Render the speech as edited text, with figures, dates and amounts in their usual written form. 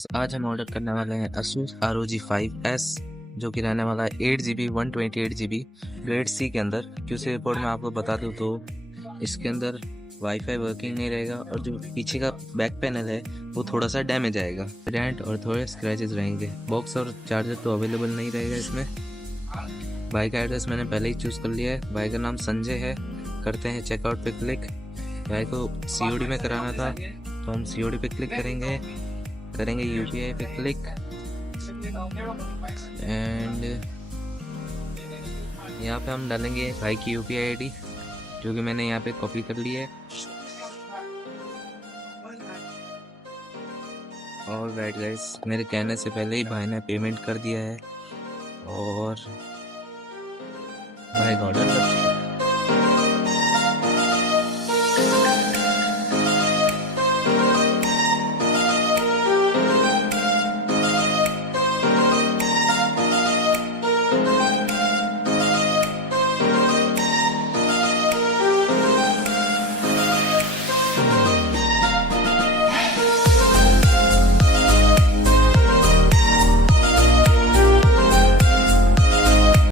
आज हम ऑर्डर करने वाले हैं Asus ROG 5S जो कि रहने वाला है 8GB 128GB ग्रेड सी के अंदर। क्यूसी रिपोर्ट में आपको बता दूं तो इसके अंदर वाईफाई वर्किंग नहीं रहेगा और जो पीछे का बैक पैनल है वो थोड़ा सा डैमेज आएगा, डेंट और थोड़े स्क्रैचेस रहेंगे। बॉक्स और चार्जर तो अवेलेबल नहीं रहेगा इसमें। भाई का एड्रेस मैंने पहले ही चूज़ कर लिया है। भाई का नाम संजय है। करते हैं चेकआउट पे क्लिक। भाई को COD में कराना था तो हम COD पे क्लिक करेंगे UPI पे क्लिक एंड यहाँ पे हम डालेंगे भाई की UPI ID जो कि मैंने यहाँ पे कॉपी कर ली है। और राइट गाइस, मेरे कहने से पहले ही भाई ने पेमेंट कर दिया है और भाई का ऑर्डर